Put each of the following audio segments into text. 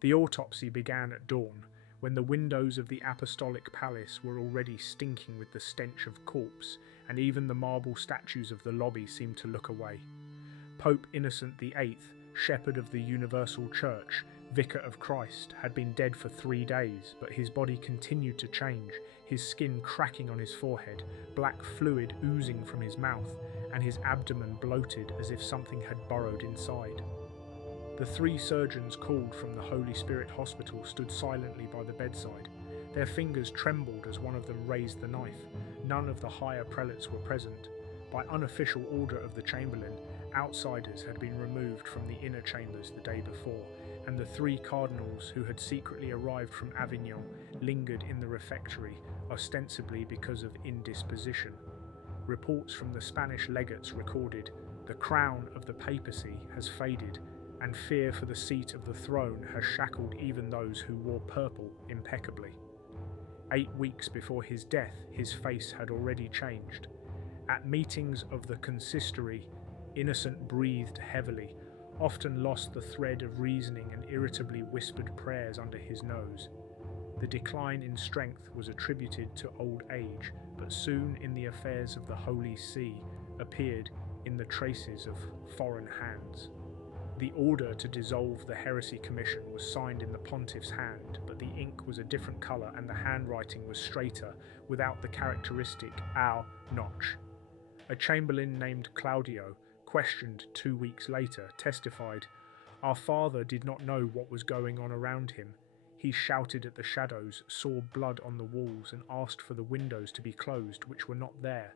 The autopsy began at dawn, when the windows of the apostolic palace were already stinking with the stench of corpse, and even the marble statues of the lobby seemed to look away. Pope Innocent VIII, shepherd of the Universal Church, vicar of Christ, had been dead for 3 days, but his body continued to change, his skin cracking on his forehead, black fluid oozing from his mouth, and his abdomen bloated as if something had burrowed inside. The 3 surgeons called from the Holy Spirit Hospital stood silently by the bedside. Their fingers trembled as one of them raised the knife. None of the higher prelates were present. By unofficial order of the Chamberlain, outsiders had been removed from the inner chambers the day before, and the 3 cardinals who had secretly arrived from Avignon lingered in the refectory, ostensibly because of indisposition. Reports from the Spanish legates recorded, "The crown of the papacy has faded, and fear for the seat of the throne has shackled even those who wore purple impeccably." 8 weeks before his death, his face had already changed. At meetings of the consistory, Innocent breathed heavily, often lost the thread of reasoning and irritably whispered prayers under his nose. The decline in strength was attributed to old age, but soon in the affairs of the Holy See appeared in the traces of foreign hands. The order to dissolve the Heresy Commission was signed in the pontiff's hand, but the ink was a different colour and the handwriting was straighter, without the characteristic "au" notch. A chamberlain named Claudio, questioned 2 weeks later, testified, "Our father did not know what was going on around him. He shouted at the shadows, saw blood on the walls, and asked for the windows to be closed, which were not there."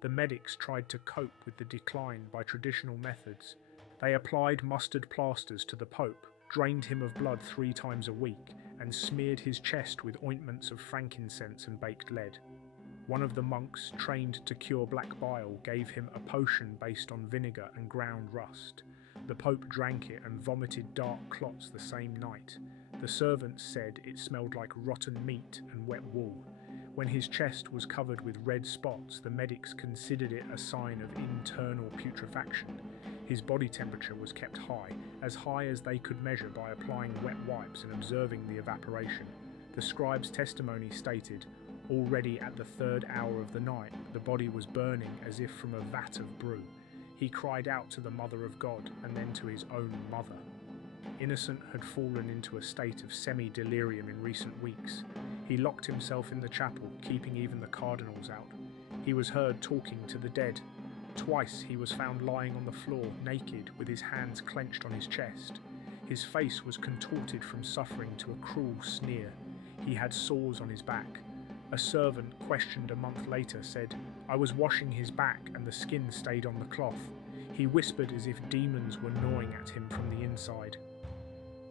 The medics tried to cope with the decline by traditional methods. They applied mustard plasters to the Pope, drained him of blood 3 times a week, and smeared his chest with ointments of frankincense and baked lead. One of the monks, trained to cure black bile, gave him a potion based on vinegar and ground rust. The Pope drank it and vomited dark clots the same night. The servants said it smelled like rotten meat and wet wool. When his chest was covered with red spots, the medics considered it a sign of internal putrefaction. His body temperature was kept high as they could measure by applying wet wipes and observing the evaporation. The scribe's testimony stated, "Already at the 3rd hour of the night, the body was burning as if from a vat of brew. He cried out to the Mother of God and then to his own mother." Innocent had fallen into a state of semi-delirium in recent weeks. He locked himself in the chapel, keeping even the cardinals out. He was heard talking to the dead. Twice he was found lying on the floor, naked, with his hands clenched on his chest. His face was contorted from suffering to a cruel sneer. He had sores on his back. A servant, questioned a month later, said, "I was washing his back and the skin stayed on the cloth. He whispered as if demons were gnawing at him from the inside."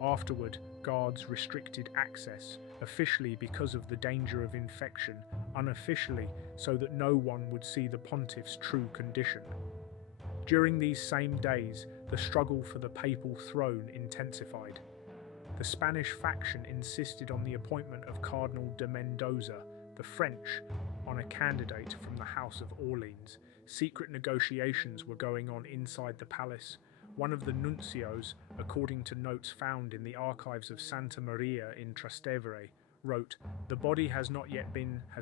Afterward, guards restricted access, officially because of the danger of infection, unofficially so that no one would see the pontiff's true condition. During these same days, the struggle for the papal throne intensified. The Spanish faction insisted on the appointment of Cardinal de Mendoza, the French on a candidate from the House of Orleans. Secret negotiations were going on inside the palace. One of the nuncios, according to notes found in the archives of Santa Maria in Trastevere, wrote, "The body has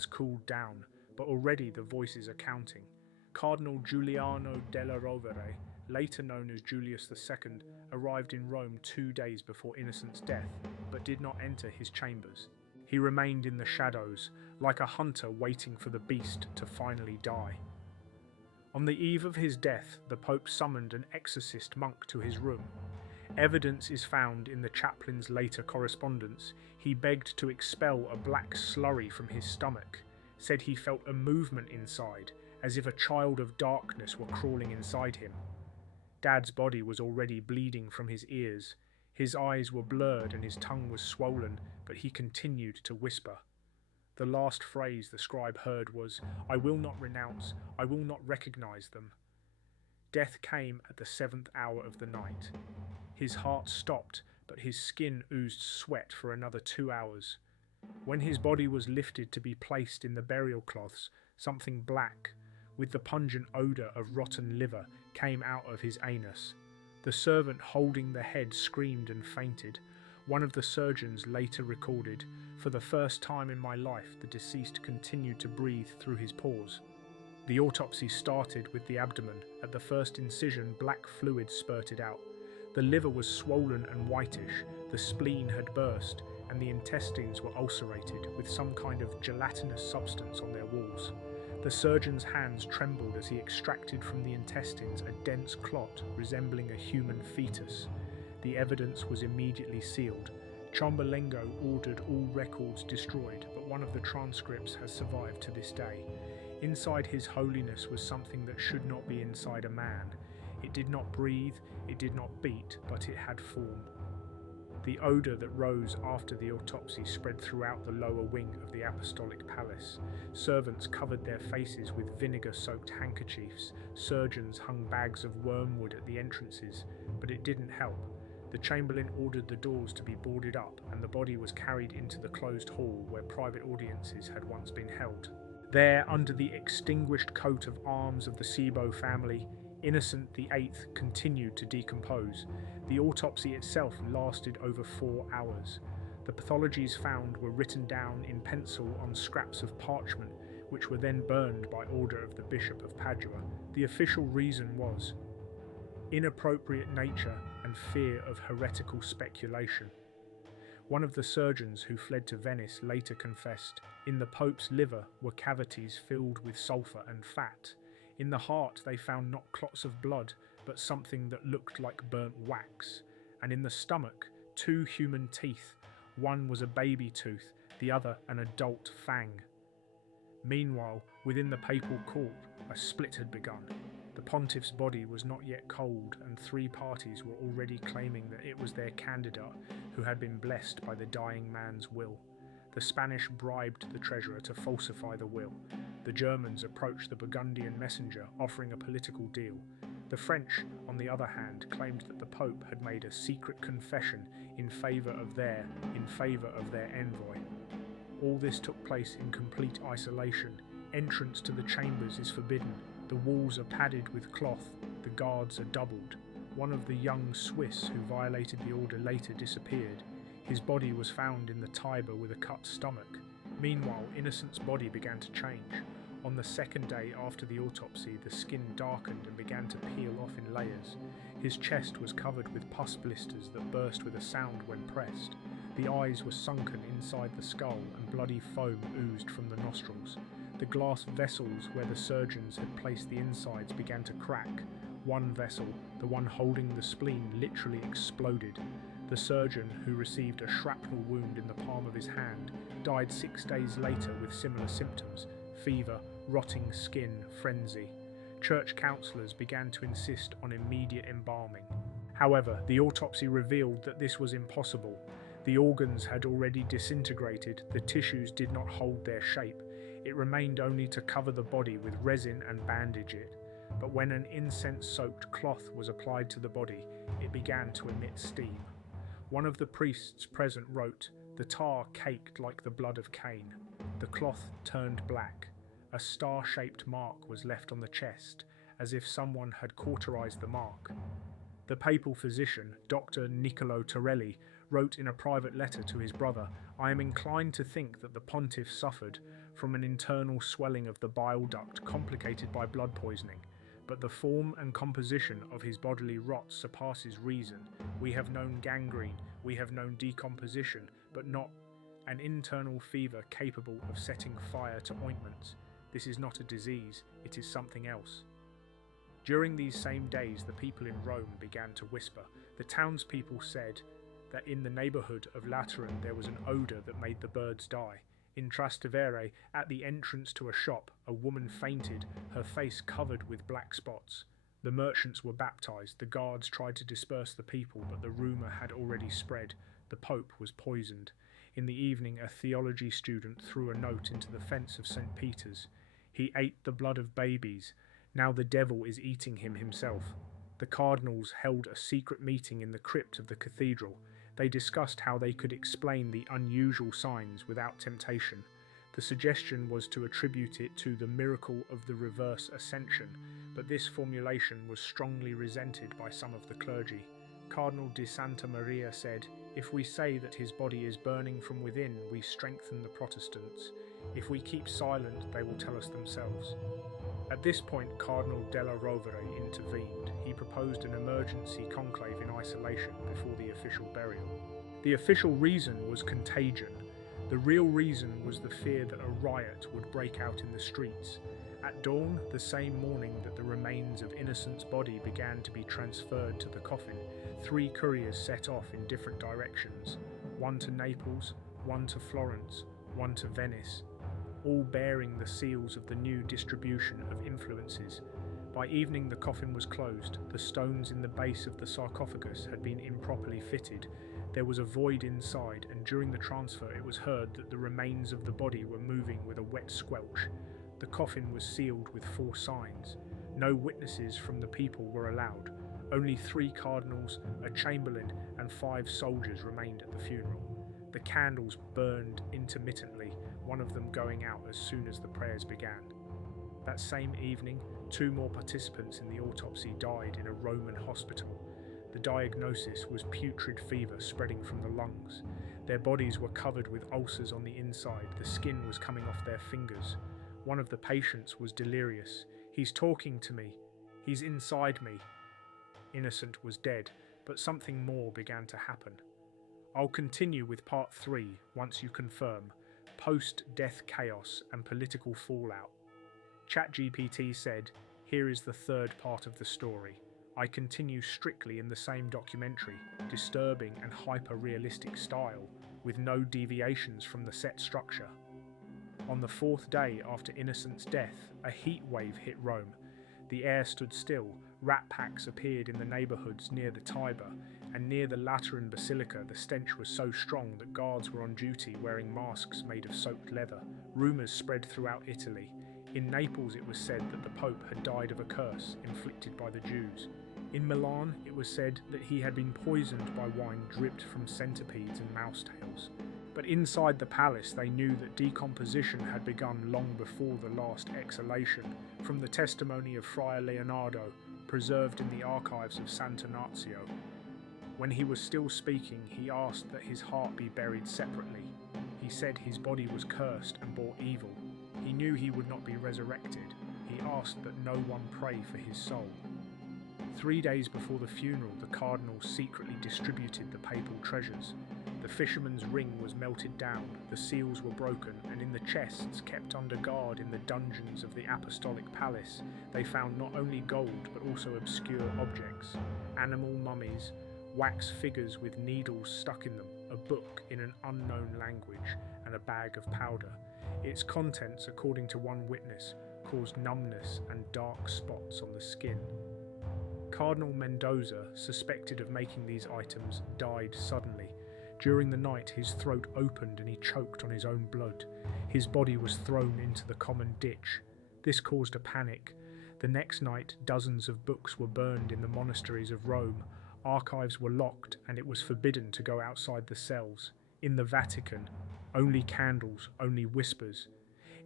cooled down, but already the voices are counting." Cardinal Giuliano della Rovere, later known as Julius II, arrived in Rome 2 days before Innocent's death, but did not enter his chambers. He remained in the shadows, like a hunter waiting for the beast to finally die. On the eve of his death, the Pope summoned an exorcist monk to his room. Evidence is found in the chaplain's later correspondence. He begged to expel a black slurry from his stomach, said he felt a movement inside, as if a child of darkness were crawling inside him. Dad's body was already bleeding from his ears. His eyes were blurred and his tongue was swollen, but he continued to whisper. The last phrase the scribe heard was, "I will not renounce, I will not recognize them." Death came at the 7th hour of the night. His heart stopped, but his skin oozed sweat for another 2 hours. When his body was lifted to be placed in the burial cloths, something black, with the pungent odour of rotten liver, came out of his anus. The servant holding the head screamed and fainted. One of the surgeons later recorded, "For the first time in my life, the deceased continued to breathe through his pores." The autopsy started with the abdomen. At the first incision, black fluid spurted out. The liver was swollen and whitish, the spleen had burst, and the intestines were ulcerated with some kind of gelatinous substance on their walls. The surgeon's hands trembled as he extracted from the intestines a dense clot resembling a human fetus. The evidence was immediately sealed. Chamberlengo ordered all records destroyed, but one of the transcripts has survived to this day. Inside His Holiness was something that should not be inside a man. It did not breathe, it did not beat, but it had form. The odour that rose after the autopsy spread throughout the lower wing of the Apostolic Palace. Servants covered their faces with vinegar-soaked handkerchiefs. Surgeons hung bags of wormwood at the entrances, but it didn't help. The Chamberlain ordered the doors to be boarded up, and the body was carried into the closed hall where private audiences had once been held. There, under the extinguished coat of arms of the Cibo family, Innocent VIII continued to decompose. The autopsy itself lasted over 4 hours. The pathologies found were written down in pencil on scraps of parchment, which were then burned by order of the Bishop of Padua. The official reason was inappropriate nature and fear of heretical speculation. One of the surgeons who fled to Venice later confessed, "In the Pope's liver were cavities filled with sulphur and fat. In the heart they found not clots of blood, but something that looked like burnt wax. And in the stomach, 2 human teeth. One was a baby tooth, the other an adult fang." Meanwhile, within the papal court, a split had begun. The pontiff's body was not yet cold, and 3 parties were already claiming that it was their candidate who had been blessed by the dying man's will. The Spanish bribed the treasurer to falsify the will. The Germans approached the Burgundian messenger, offering a political deal. The French, on the other hand, claimed that the Pope had made a secret confession in favour of their envoy. All this took place in complete isolation. Entrance to the chambers is forbidden. The walls are padded with cloth. The guards are doubled. One of the young Swiss who violated the order later disappeared. His body was found in the Tiber with a cut stomach. Meanwhile, Innocent's body began to change. On the second day after the autopsy, the skin darkened and began to peel off in layers. His chest was covered with pus blisters that burst with a sound when pressed. The eyes were sunken inside the skull and bloody foam oozed from the nostrils. The glass vessels where the surgeons had placed the insides began to crack. One vessel, the one holding the spleen, literally exploded. The surgeon, who received a shrapnel wound in the palm of his hand, died 6 days later with similar symptoms: fever, rotting skin, frenzy. Church councillors began to insist on immediate embalming. However, the autopsy revealed that this was impossible. The organs had already disintegrated, the tissues did not hold their shape. It remained only to cover the body with resin and bandage it. But when an incense-soaked cloth was applied to the body, it began to emit steam. One of the priests present wrote, "The tar caked like the blood of Cain. The cloth turned black. A star-shaped mark was left on the chest, as if someone had cauterized the mark." The papal physician, Dr. Niccolo Torelli, wrote in a private letter to his brother, "I am inclined to think that the pontiff suffered from an internal swelling of the bile duct complicated by blood poisoning, but the form and composition of his bodily rot surpasses reason. We have known gangrene, we have known decomposition, but not an internal fever capable of setting fire to ointments. This is not a disease, it is something else." During these same days, the people in Rome began to whisper. The townspeople said that in the neighbourhood of Lateran there was an odour that made the birds die. In Trastevere, at the entrance to a shop, a woman fainted, her face covered with black spots. The merchants were baptized, the guards tried to disperse the people, but the rumour had already spread. The Pope was poisoned. In the evening, a theology student threw a note into the fence of St. Peter's. "He ate the blood of babies. Now the devil is eating him himself." The cardinals held a secret meeting in the crypt of the cathedral. They discussed how they could explain the unusual signs without temptation. The suggestion was to attribute it to the miracle of the reverse ascension, but this formulation was strongly resented by some of the clergy. Cardinal de Santa Maria said, If we say that his body is burning from within, we strengthen the Protestants. If we keep silent, they will tell us themselves." At this point, Cardinal della Rovere intervened. He proposed an emergency conclave in isolation before the official burial. The official reason was contagion. The real reason was the fear that a riot would break out in the streets. At dawn, the same morning that the remains of Innocent's body began to be transferred to the coffin, 3 couriers set off in different directions, one to Naples, one to Florence, one to Venice, all bearing the seals of the new distribution of influences. By evening the coffin was closed, the stones in the base of the sarcophagus had been improperly fitted, there was a void inside, and during the transfer it was heard that the remains of the body were moving with a wet squelch. The coffin was sealed with 4 signs. No witnesses from the people were allowed. Only 3 cardinals, a chamberlain, and 5 soldiers remained at the funeral. The candles burned intermittently, one of them going out as soon as the prayers began. That same evening, 2 more participants in the autopsy died in a Roman hospital. The diagnosis was putrid fever spreading from the lungs. Their bodies were covered with ulcers on the inside, the skin was coming off their fingers. One of the patients was delirious. "He's talking to me. He's inside me." Innocent was dead, but something more began to happen. I'll continue with part 3 once you confirm. Post-death chaos and political fallout. ChatGPT said, "Here is the 3rd part of the story. I continue strictly in the same documentary, disturbing and hyper-realistic style, with no deviations from the set structure." On the 4th day after Innocent's death, a heat wave hit Rome. The air stood still, rat packs appeared in the neighbourhoods near the Tiber, and near the Lateran Basilica the stench was so strong that guards were on duty wearing masks made of soaked leather. Rumours spread throughout Italy. In Naples it was said that the Pope had died of a curse inflicted by the Jews. In Milan it was said that he had been poisoned by wine dripped from centipedes and mouse tails. But inside the palace they knew that decomposition had begun long before the last exhalation, from the testimony of Friar Leonardo, preserved in the archives of Sant'Ignazio. When he was still speaking, he asked that his heart be buried separately. He said his body was cursed and bore evil. He knew he would not be resurrected. He asked that no one pray for his soul. 3 days before the funeral, the cardinals secretly distributed the papal treasures. The fisherman's ring was melted down, the seals were broken, and in the chests kept under guard in the dungeons of the apostolic palace, they found not only gold but also obscure objects, animal mummies, wax figures with needles stuck in them, a book in an unknown language, and a bag of powder. Its contents, according to one witness, caused numbness and dark spots on the skin. Cardinal Mendoza, suspected of making these items, died suddenly. During the night his throat opened and he choked on his own blood. His body was thrown into the common ditch. This caused a panic. The next night dozens of books were burned in the monasteries of Rome. Archives were locked and it was forbidden to go outside the cells. In the Vatican, only candles, only whispers.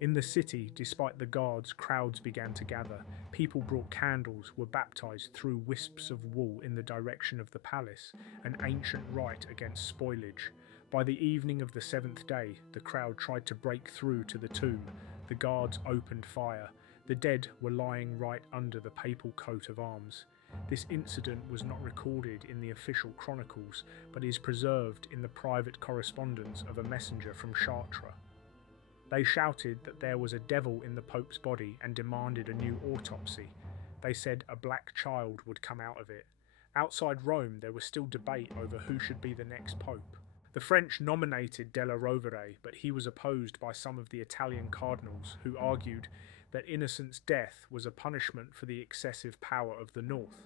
In the city, despite the guards, crowds began to gather. People brought candles, were baptized through wisps of wool in the direction of the palace, an ancient rite against spoilage. By the evening of the 7th day, the crowd tried to break through to the tomb. The guards opened fire. The dead were lying right under the papal coat of arms. This incident was not recorded in the official chronicles, but is preserved in the private correspondence of a messenger from Chartres. They shouted that there was a devil in the Pope's body and demanded a new autopsy. They said a black child would come out of it. Outside Rome there was still debate over who should be the next Pope. The French nominated della Rovere, but he was opposed by some of the Italian cardinals who argued that Innocent's death was a punishment for the excessive power of the North.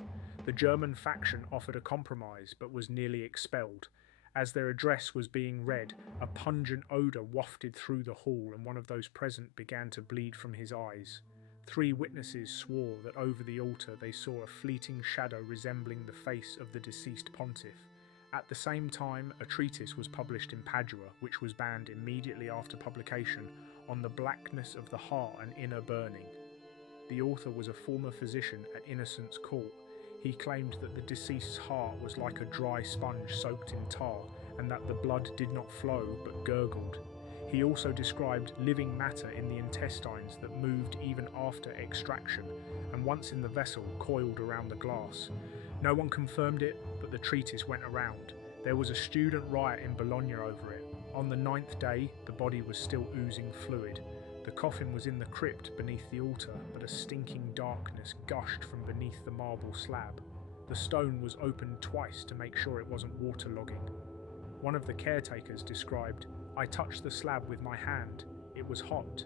The German faction offered a compromise but was nearly expelled. As their address was being read, a pungent odour wafted through the hall and one of those present began to bleed from his eyes. 3 witnesses swore that over the altar they saw a fleeting shadow resembling the face of the deceased pontiff. At the same time, a treatise was published in Padua, which was banned immediately after publication, on the blackness of the heart and inner burning. The author was a former physician at Innocent's court. He claimed that the deceased's heart was like a dry sponge soaked in tar, and that the blood did not flow but gurgled. He also described living matter in the intestines that moved even after extraction, and once in the vessel coiled around the glass. No one confirmed it, but the treatise went around. There was a student riot in Bologna over it. On the 9th day, the body was still oozing fluid. The coffin was in the crypt beneath the altar, but a stinking darkness gushed from beneath the marble slab. The stone was opened twice to make sure it wasn't waterlogging. One of the caretakers described, "I touched the slab with my hand. It was hot,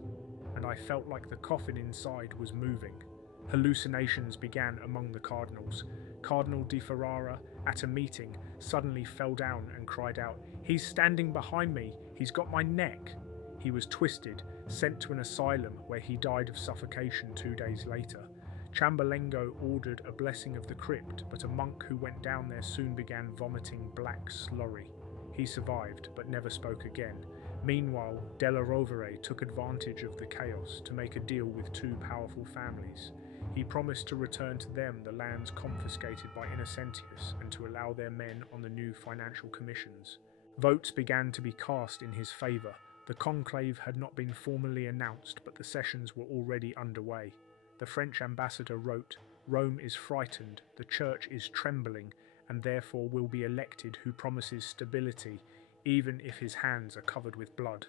and I felt like the coffin inside was moving." Hallucinations began among the cardinals. Cardinal di Ferrara, at a meeting, suddenly fell down and cried out, "He's standing behind me! He's got my neck!" He was twisted, sent to an asylum where he died of suffocation 2 days later. Ciambollengo ordered a blessing of the crypt, but a monk who went down there soon began vomiting black slurry. He survived, but never spoke again. Meanwhile, Della Rovere took advantage of the chaos to make a deal with 2 powerful families. He promised to return to them the lands confiscated by Innocentius and to allow their men on the new financial commissions. Votes began to be cast in his favour. The conclave had not been formally announced, but the sessions were already underway. The French ambassador wrote, "Rome is frightened, the church is trembling, and therefore will be elected who promises stability, even if his hands are covered with blood."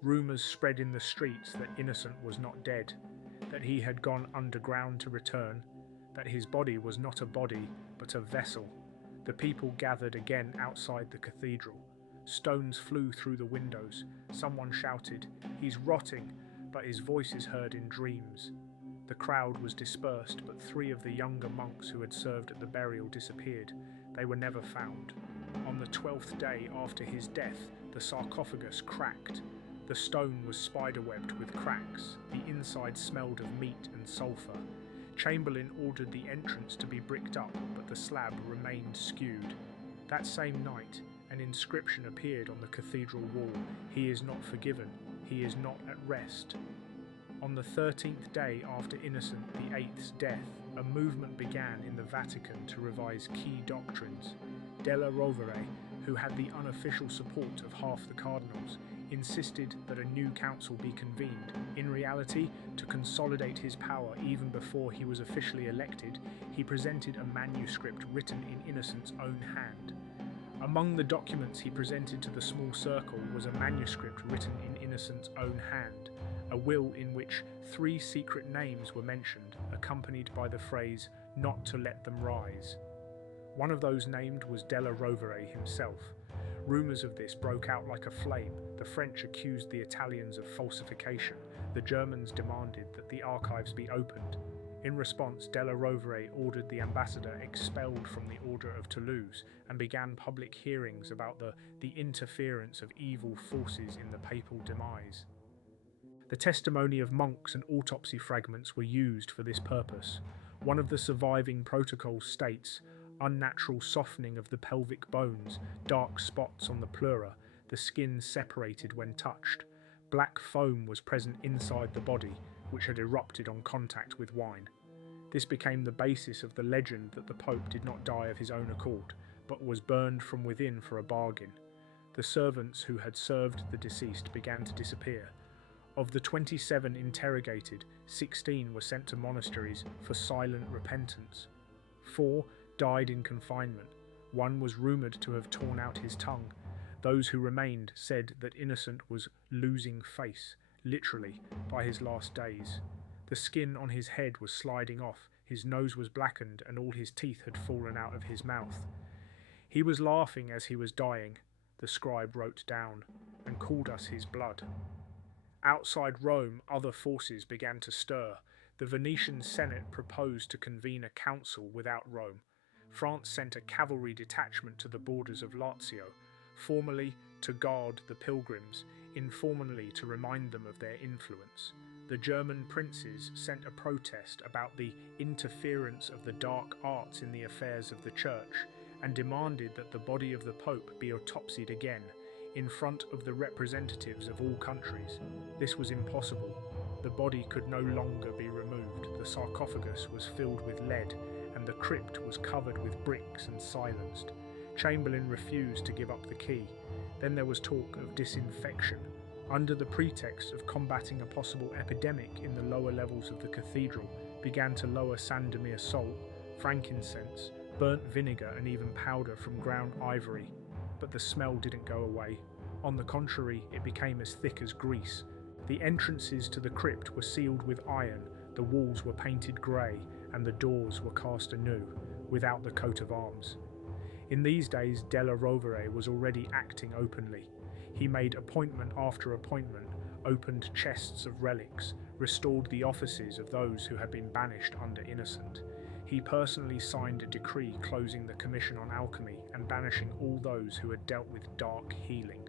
Rumours spread in the streets that Innocent was not dead, that he had gone underground to return, that his body was not a body, but a vessel. The people gathered again outside the cathedral. Stones flew through the windows. Someone shouted, "He's rotting," but his voice is heard in dreams. The crowd was dispersed, but 3 of the younger monks who had served at the burial disappeared. They were never found. On the 12th day after his death, the sarcophagus cracked. The stone was spiderwebbed with cracks. The inside smelled of meat and sulphur. Chamberlain ordered the entrance to be bricked up, but the slab remained skewed. That same night, an inscription appeared on the cathedral wall. "He is not forgiven. He is not at rest." On the 13th day after Innocent VIII's death, a movement began in the Vatican to revise key doctrines. Della Rovere, who had the unofficial support of half the cardinals, insisted that a new council be convened. In reality, to consolidate his power even before he was officially elected, he presented a manuscript written in Innocent's own hand. Among the documents he presented to the small circle was a manuscript written in Innocent's own hand, a will in which 3 secret names were mentioned, accompanied by the phrase, "not to let them rise." One of those named was Della Rovere himself. Rumours of this broke out like a flame. The French accused the Italians of falsification. The Germans demanded that the archives be opened. In response, Della Rovere ordered the ambassador expelled from the Order of Toulouse and began public hearings about the interference of evil forces in the papal demise. The testimony of monks and autopsy fragments were used for this purpose. One of the surviving protocols states, "Unnatural softening of the pelvic bones, dark spots on the pleura, the skin separated when touched. Black foam was present inside the body, which had erupted on contact with wine." This became the basis of the legend that the Pope did not die of his own accord, but was burned from within for a bargain. The servants who had served the deceased began to disappear. Of the 27 interrogated, 16 were sent to monasteries for silent repentance. 4 died in confinement. 1 was rumoured to have torn out his tongue. Those who remained said that Innocent was losing face, literally, by his last days. The skin on his head was sliding off, his nose was blackened, and all his teeth had fallen out of his mouth. "He was laughing as he was dying," the scribe wrote down, "and called us his blood." Outside Rome, other forces began to stir. The Venetian Senate proposed to convene a council without Rome. France sent a cavalry detachment to the borders of Lazio, formally to guard the pilgrims, informally to remind them of their influence. The German princes sent a protest about the interference of the dark arts in the affairs of the church, and demanded that the body of the Pope be autopsied again, in front of the representatives of all countries. This was impossible. The body could no longer be removed. The sarcophagus was filled with lead, and the crypt was covered with bricks and silenced. Chamberlain refused to give up the key. Then there was talk of disinfection. Under the pretext of combating a possible epidemic in the lower levels of the cathedral, began to lower Sandomir salt, frankincense, burnt vinegar and even powder from ground ivory. But the smell didn't go away. On the contrary, it became as thick as grease. The entrances to the crypt were sealed with iron, the walls were painted grey, and the doors were cast anew, without the coat of arms. In these days, Della Rovere was already acting openly. He made appointment after appointment, opened chests of relics, restored the offices of those who had been banished under Innocent. He personally signed a decree closing the Commission on Alchemy and banishing all those who had dealt with dark healing.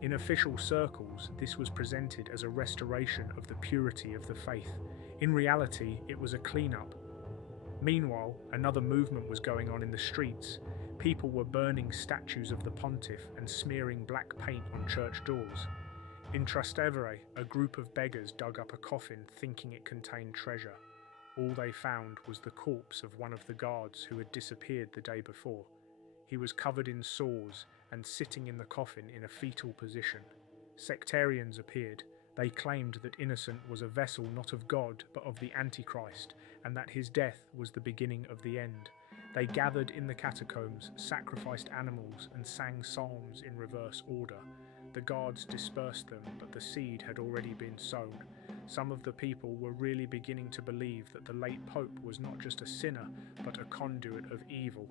In official circles, this was presented as a restoration of the purity of the faith. In reality, it was a clean-up. Meanwhile, another movement was going on in the streets. People were burning statues of the pontiff and smearing black paint on church doors. In Trastevere, a group of beggars dug up a coffin thinking it contained treasure. All they found was the corpse of one of the guards who had disappeared the day before. He was covered in sores and sitting in the coffin in a fetal position. Sectarians appeared. They claimed that Innocent was a vessel not of God but of the Antichrist, and that his death was the beginning of the end. They gathered in the catacombs, sacrificed animals, and sang psalms in reverse order. The guards dispersed them, but the seed had already been sown. Some of the people were really beginning to believe that the late Pope was not just a sinner, but a conduit of evil.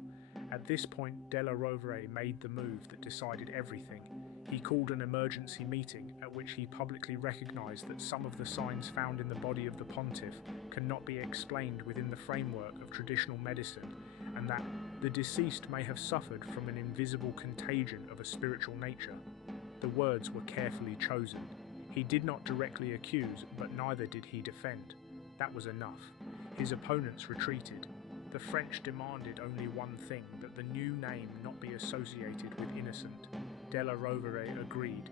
At this point, Della Rovere made the move that decided everything. He called an emergency meeting at which he publicly recognised that some of the signs found in the body of the pontiff cannot be explained within the framework of traditional medicine, and that the deceased may have suffered from an invisible contagion of a spiritual nature. The words were carefully chosen. He did not directly accuse, but neither did he defend. That was enough. His opponents retreated. The French demanded only one thing, that the new name not be associated with Innocent. Della Rovere agreed.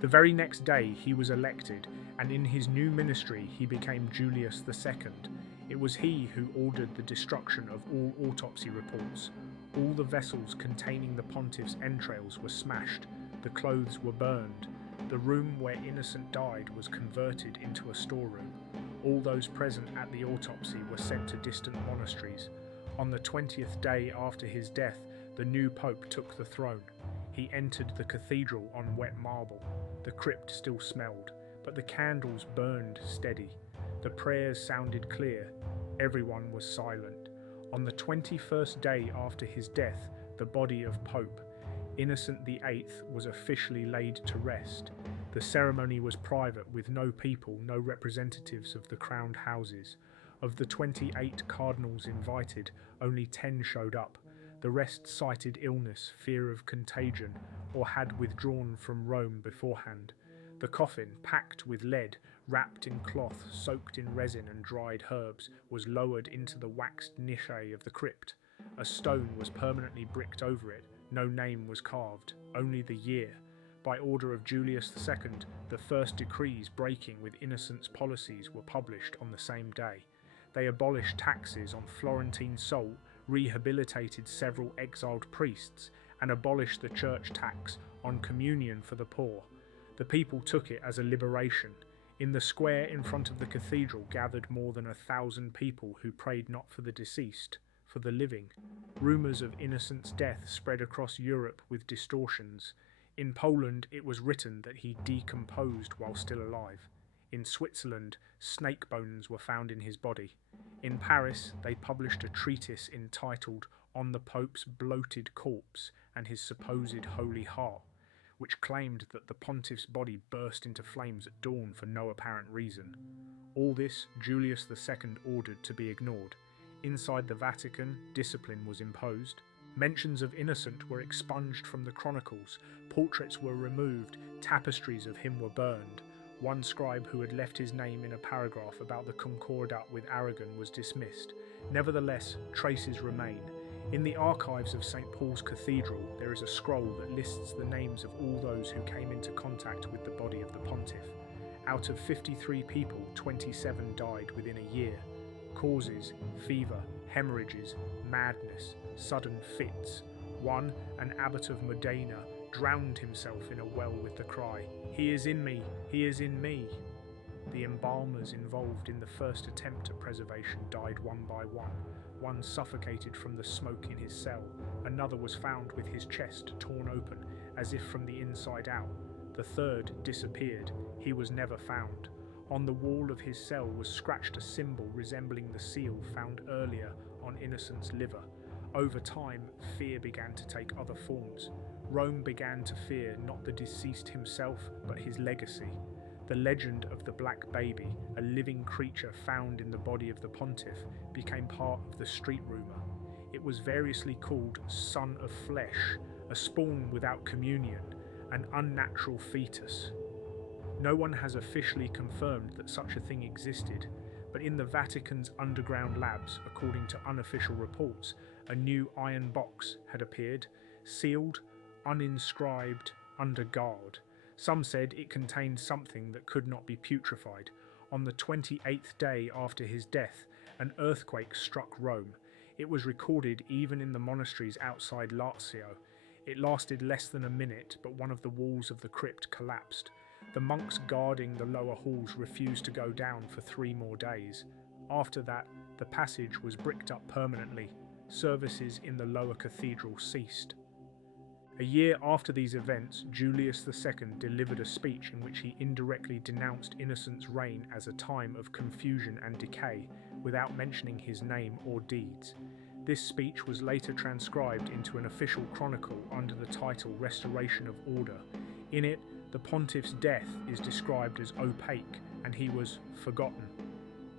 The very next day he was elected, and in his new ministry he became Julius II. It was he who ordered the destruction of all autopsy reports. All the vessels containing the pontiff's entrails were smashed. The clothes were burned. The room where Innocent died was converted into a storeroom. All those present at the autopsy were sent to distant monasteries. On the 20th day after his death, the new pope took the throne. He entered the cathedral on wet marble. The crypt still smelled, but the candles burned steady. The prayers sounded clear. Everyone was silent. On the 21st day after his death, the body of Pope Innocent VIII was officially laid to rest. The ceremony was private, with no people, no representatives of the crowned houses. Of the 28 cardinals invited, only 10 showed up. The rest cited illness, fear of contagion, or had withdrawn from Rome beforehand. The coffin, packed with lead, wrapped in cloth, soaked in resin and dried herbs, was lowered into the waxed niche of the crypt. A stone was permanently bricked over it. No name was carved, only the year. By order of Julius II, the first decrees breaking with Innocent's policies were published on the same day. They abolished taxes on Florentine salt, rehabilitated several exiled priests, and abolished the church tax on communion for the poor. The people took it as a liberation. In the square in front of the cathedral gathered more than 1,000 people who prayed not for the deceased, for the living. Rumours of Innocent's death spread across Europe with distortions. In Poland, it was written that he decomposed while still alive. In Switzerland, snake bones were found in his body. In Paris, they published a treatise entitled On the Pope's Bloated Corpse and His Supposed Holy Heart, which claimed that the pontiff's body burst into flames at dawn for no apparent reason. All this Julius II ordered to be ignored. Inside the Vatican, discipline was imposed. Mentions of Innocent were expunged from the chronicles, portraits were removed, tapestries of him were burned. One scribe who had left his name in a paragraph about the Concordat with Aragon was dismissed. Nevertheless, traces remain. In the archives of St. Paul's Cathedral, there is a scroll that lists the names of all those who came into contact with the body of the pontiff. Out of 53 people, 27 died within a year. Causes: fever, hemorrhages, madness, sudden fits. One, an abbot of Modena, drowned himself in a well with the cry, "He is in me! He is in me!" The embalmers involved in the first attempt at preservation died one by one. One suffocated from the smoke in his cell. Another was found with his chest torn open, as if from the inside out. The third disappeared. He was never found. On the wall of his cell was scratched a symbol resembling the seal found earlier on Innocent's liver. Over time, fear began to take other forms. Rome began to fear not the deceased himself, but his legacy. The legend of the Black Baby, a living creature found in the body of the pontiff, became part of the street rumour. It was variously called Son of Flesh, a spawn without communion, an unnatural fetus. No one has officially confirmed that such a thing existed, but in the Vatican's underground labs, according to unofficial reports, a new iron box had appeared, sealed, uninscribed, under guard. Some said it contained something that could not be putrefied. On the 28th day after his death, an earthquake struck Rome. It was recorded even in the monasteries outside Lazio. It lasted less than a minute, but one of the walls of the crypt collapsed. The monks guarding the lower halls refused to go down for 3 more days. After that, the passage was bricked up permanently. Services in the lower cathedral ceased. A year after these events, Julius II delivered a speech in which he indirectly denounced Innocent's reign as a time of confusion and decay, without mentioning his name or deeds. This speech was later transcribed into an official chronicle under the title Restoration of Order. In it, the pontiff's death is described as opaque, and he was forgotten.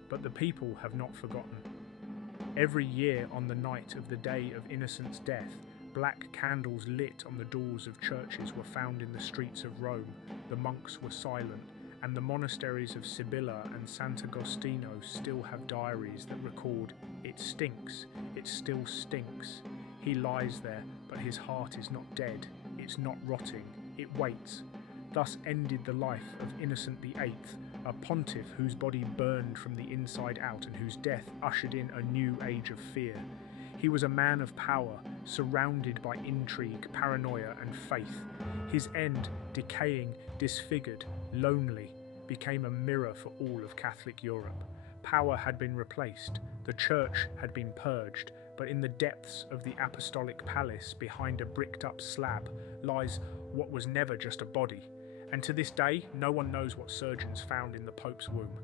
But the people have not forgotten. Every year on the night of the day of Innocent's death, black candles lit on the doors of churches were found in the streets of Rome. The monks were silent, and the monasteries of Sibylla and Sant'Agostino still have diaries that record, "It stinks, it still stinks. He lies there, but his heart is not dead. It's not rotting, it waits." Thus ended the life of Innocent VIII, a pontiff whose body burned from the inside out and whose death ushered in a new age of fear. He was a man of power, surrounded by intrigue, paranoia, and faith. His end, decaying, disfigured, lonely, became a mirror for all of Catholic Europe. Power had been replaced, the church had been purged, but in the depths of the apostolic palace, behind a bricked-up slab, lies what was never just a body. And to this day, no one knows what surgeons found in the Pope's womb.